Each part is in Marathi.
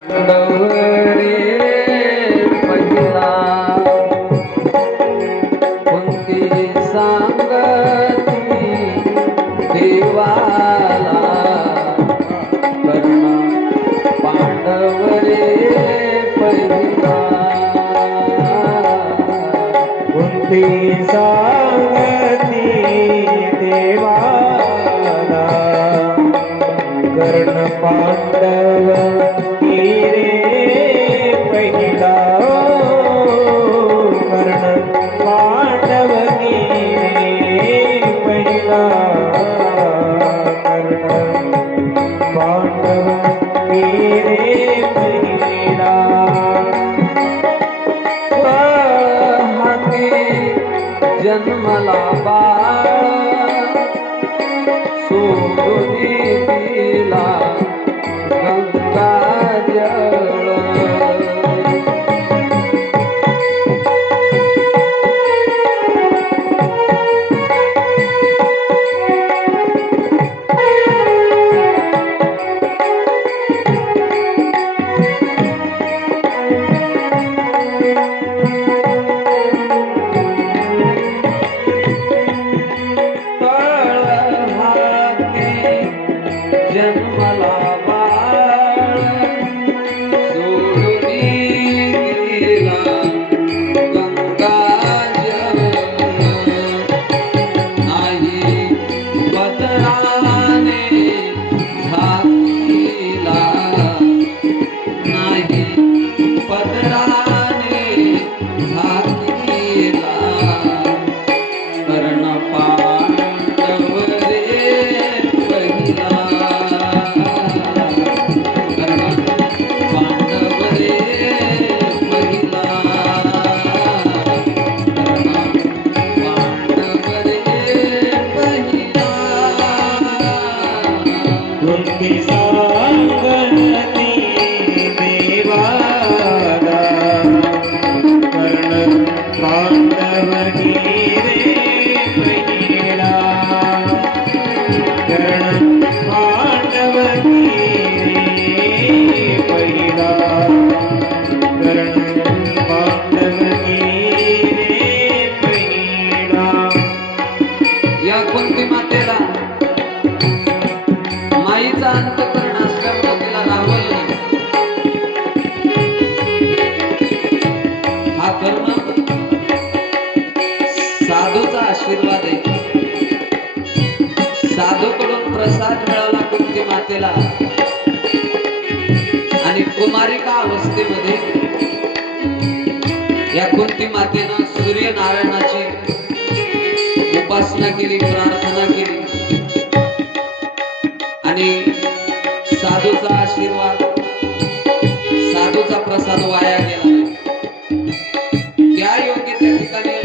Thank you. Ya. जन्मला गेला गंगा प्रसाद मिळाला कुंती मातेला. आणि कुमारिका अवस्थेमध्ये या कुंती मातेनं सूर्यनारायणाची उपासना केली प्रार्थना केली? आणि साधूचा आशीर्वाद साधूचा प्रसाद वाया गेला त्या योग्य त्या ठिकाणी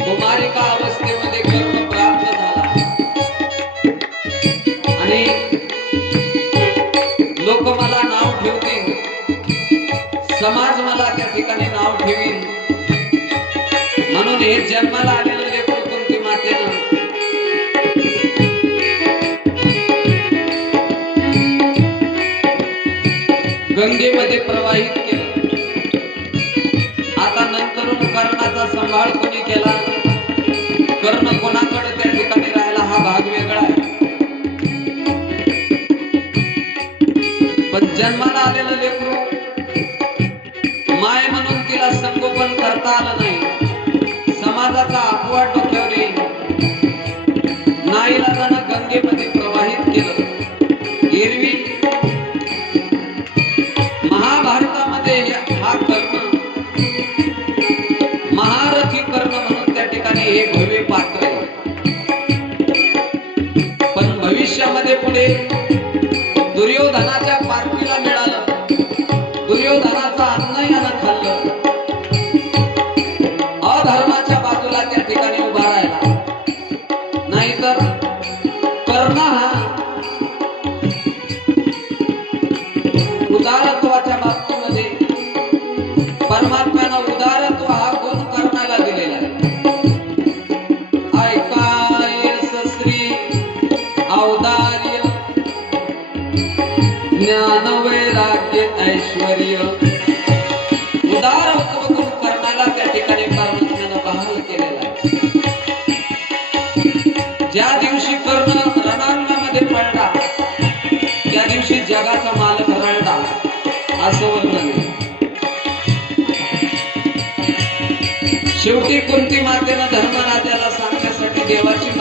कुमारिका आणि लोक मला नाव ठेवतील. समाज मला त्या ठिकाणी नाव ठेवील म्हणून हे जन्माला आलेलं लेकरू म्हणजे कुंती मातेनं? गंगेमध्ये प्रवाहित केलं. आता नंतर कर्णाचा सांभाळ कोणी केला दुर्योधनाच्या पार्टीला मिळालं. दुर्योधनाचा अन्न यानं खाल्लं. अधर्माच्या बाजूला त्या ठिकाणी उभा राहिला. नाहीतर कर्ण हा उदारत्वाच्या बाबतीमध्ये परमात्म्यानं उदारत्व हा गुण कर्णाला दिलेला आहे. ऐकाय श्री अवदार ज्ञान वैराग्य ऐश्वर्य. उदार उपक्रम कर्णाला त्या ठिकाणी परमात्म्यानं बहाल केलेला आहे. ज्या दिवशी कर्ण रणांगणामध्ये पडला त्या दिवशी जगाचा मालक रडला असं वर्णन शेवटी कुंती मातेनं धर्मराजाला सांगण्यासाठी देवाची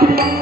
Thank you.